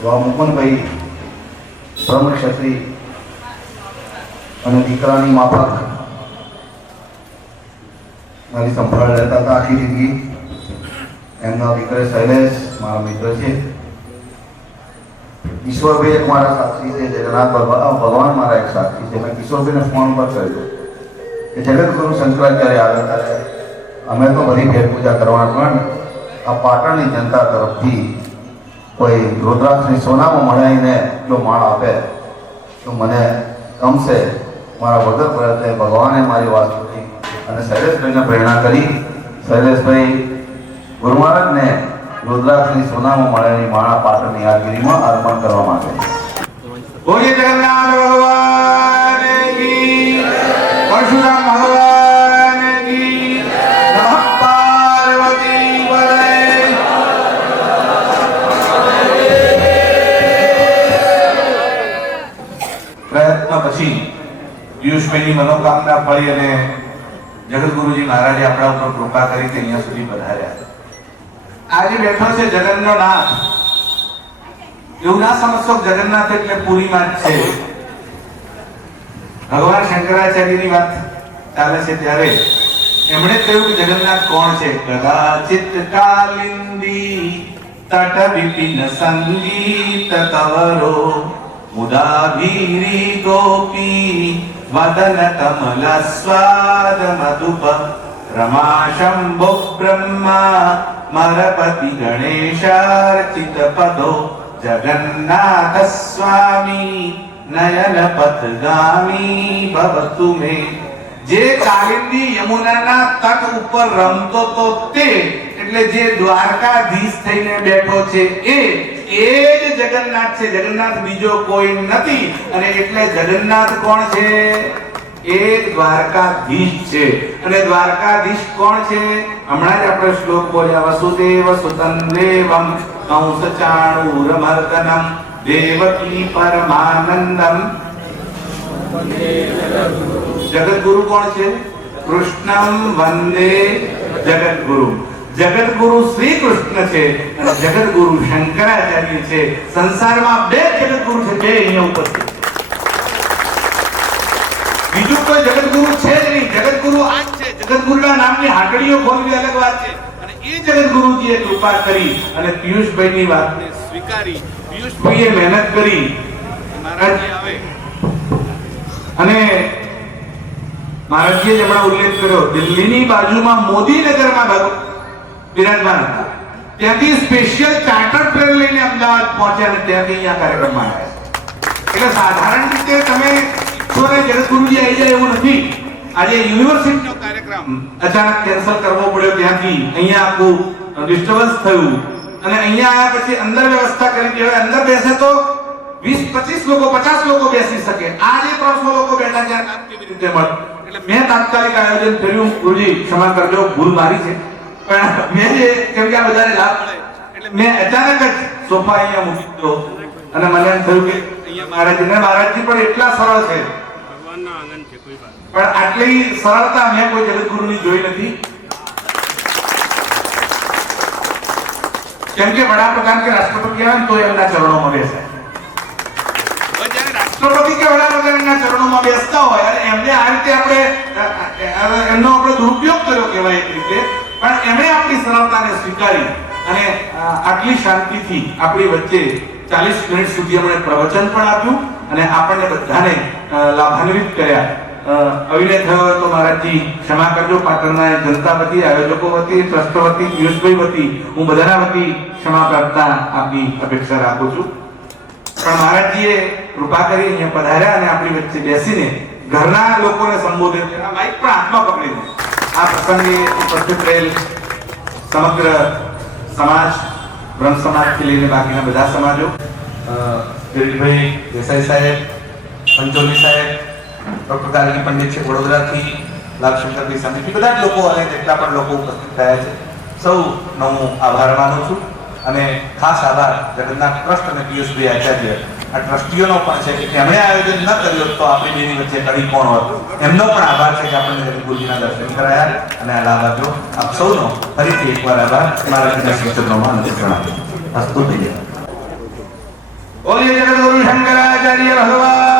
એવા મુકુંદભાઈ બ્રહ્મક્ષત્રી અને દીકરાની માફક મારી સંભાળ લેતા હતા આખી જિંદગી। એમના દીકરા શૈલેષ મારા મિત્ર છે, કિશોરભાઈ એક મારા સાક્ષી છે, જગન્નાથ ભગવાન મારા એક સાક્ષી છે। મેં કિશોરભાઈને ફોન પર કર્યો કે જગતગુરુ શંકરાચાર્ય આવે ત્યારે અમે તો બધી ભેટ પૂજા કરવાના, પણ આ પાટણની જનતા તરફથી કોઈ રુદ્રાક્ષની સોનામાં મળાઈને જો માળ આપે તો મને ગમશે। મારા વગર પ્રયત્ને ભગવાને મારી વાત સુની અને શૈલેષભાઈને પ્રેરણા કરી। શૈલેષભાઈ ગુરુ મહારાજને રુદ્રાક્ષની સોનામાં મળેલી માળા પાટણની યાદગીરીમાં અર્પણ કરવા માંગે છે। બોલીએ જગન્નાથ ભગવાન કી, પરશુરામ ભગવાન કી, નમઃ પાર્વતી પતય। પ્રયત્ન પછી પિયુષભાઈની મનોકામના ફળી અને જગતગુરુજી મહારાજે આપણા ઉપર કૃપા કરી કે અહીંયા સુધી પધાર્યા। આજે બેઠો છે જગન્નો નાથ, એવું ના સમજશો જગન્નાથ એટલે પુરીમાં જ છે। ભગવાન શંકરાચાર્યની વાત ચાલે છે ત્યારે એમણે કહ્યું કે જગન્નાથ કોણ છે? કદાચિત કાલિંદી તટ વિપિન સંગીત તવરો મુદાભીરી ગોપી વદન કમલ સ્વાદ મધુપ રમા શંભો બ્રહ્મા મરપતિ ગણેશાર્ચિત પદો જગન્નાથ સ્વામી નયન પથગામી ભવતુ મે। જે કાલિંદી યમુનાના તટ ઉપર રમતો તો તે એટલે જે દ્વારકાધીશ થઈને બેઠો છે એ જ જગન્નાથ છે। જગન્નાથ બીજો કોઈ નથી અને એટલે જગન્નાથ કોણ છે? એક દ્વારકાધીશ છે। અને દ્વારકાધીશ કોણ છે? હમણાં જ આપણે શ્લોક બોલ્યા, વસુદેવ સુતં દેવમ કંસ ચાણૂરમર્દનમ દેવકી પરમાનંદમ। જગતગુરુ કોણ છે? કૃષ્ણમ વંદે જગતગુરુ। જગતગુરુ શ્રી કૃષ્ણ છે અને જગતગુરુ શંકરાચાર્ય છે। સંસારમાં બે જગતગુરુ છે, બે અહીંયા ઉપસ્થિત છે, બીજું કોઈ જગતગુરુ છે જ નહીં। જગતગુરુ આ જ છે। જગતગુરુના નામની હાકડીઓ ખોલવી અલગ વાત છે અને એ જગતગુરુજીએ કૃપા કરી અને પિયુષભાઈની વાતને સ્વીકારી। પિયુષભાઈએ મહેનત કરી, મહારાજજી આવે અને મહારાજજીએ હમણાં ઉલ્લેખ કર્યો દિલ્હીની બાજુમાં મોદીનગરમાં બિરાજમાન હતા, ત્યાંથી સ્પેશિયલ ચાર્ટર પ્લેન લઈને અમદાવાદ પહોંચ્યા અને ત્યાંથી અહીંયા કાર્યક્રમમાં આવ્યા। એટલે સાધારણ રીતે તમે જગતગુરુજી આવી જાય એવું નથી। આજે યુનિવર્સિટીનો કાર્યક્રમ અચાનક કેન્સલ કરવો પડ્યો, ત્યાંથી અહીંયા આખું ડિસ્ટર્બન્સ થયું અને અહીંયા આવ્યા પછી અંદર વ્યવસ્થા કરી કે અંદર બેસે તો 20-25 લોકો 50 લોકો બેસી શકે। આજે 300 લોકો બેઠા છે, કામ કેવી રીતે મળે? એટલે મેં તાત્કાલિક આયોજન કર્યું। ગુરુજી ક્ષમા કરજો, ભૂલ મારી છે, પણ મેં જે કેમ કે આ બધાને લાભ મળે એટલે મેં અચાનક જ સોફા અહીંયા મૂકી દીધો અને મને એમ થયું કે અહીંયા મહારાજજી પણ એટલા સરળ છે પણ આટલી સરળતા મેં કોઈ જગતગુરુની જોઈ નથી. કેમ કે વડાપ્રધાન કે રાષ્ટ્રપતિ આવે ને તો એમના ચરણોમાં બેસે. રાષ્ટ્રપતિ કે વડાપ્રધાન એમના ચરણોમાં બેસતા હોય અને એમને આ રીતે એમનો આપણે દુરુપયોગ કર્યો કહેવાય એક રીતે, પણ એમણે આપણી સરળતાને સ્વીકારી અને આટલી શાંતિથી આપણી વચ્ચે 40 મિનિટ સુધી એમણે પ્રવચન પણ આપ્યું અને આપણને બધાને લાભાન્વિત કર્યા. અવિનય થયો તો મહારાજજી ક્ષમા કરજો. પાટણના જનતા વતી, આયોજકો વતી, ટ્રસ્ટ વતી, પિયુષભાઈ વતી હું બધાના વતી ક્ષમા પ્રાર્થના આપની અપેક્ષા રાખું છું. પણ મહારાજજીએ કૃપા કરી અહીંયા પધાર્યા અને આપણી વચ્ચે બેસીને ઘરના લોકોને સંબોધન કર્યા. માઇક પણ હાથમાં પકડીને આ પ્રસંગે ઉપસ્થિત રહેલ સમગ્ર સમાજ, બ્રહ્મ સમાજથી લઈને બાકીના બધા સમાજો, દિલીપભાઈ દેસાઈ સાહેબ, પંચોલી સાહેબ, ડોક્ટર તારકી પંડિત છે વડોદરાથી, લાભશંકરભાઈ સમિતિ, બધા જ લોકો અને જેટલા પણ લોકો ઉપસ્થિત થયા છે સૌનો હું આભાર માનું છું. અને ખાસ આભાર જગન્નાથ ટ્રસ્ટ અને પિયુષભાઈ આચાર્ય, આ ટ્રસ્ટીઓનો પણ છે કે એમણે આયોજન ન કર્યું તો આપણી બેની વચ્ચે કડી કોણ હોત. એમનો પણ આભાર છે કે આપણને જગતગુરુજીના દર્શન કરાયા અને આ લાભ આપ્યો. આપ સૌનો ફરીથી એકવાર આભાર. મારા શિક્ષકોમાં નથી જણાવ્યું. અસ્તુ થઈ ગયા. બોલીએ જગતગુરુ શંકરાચાર્ય ભગવાન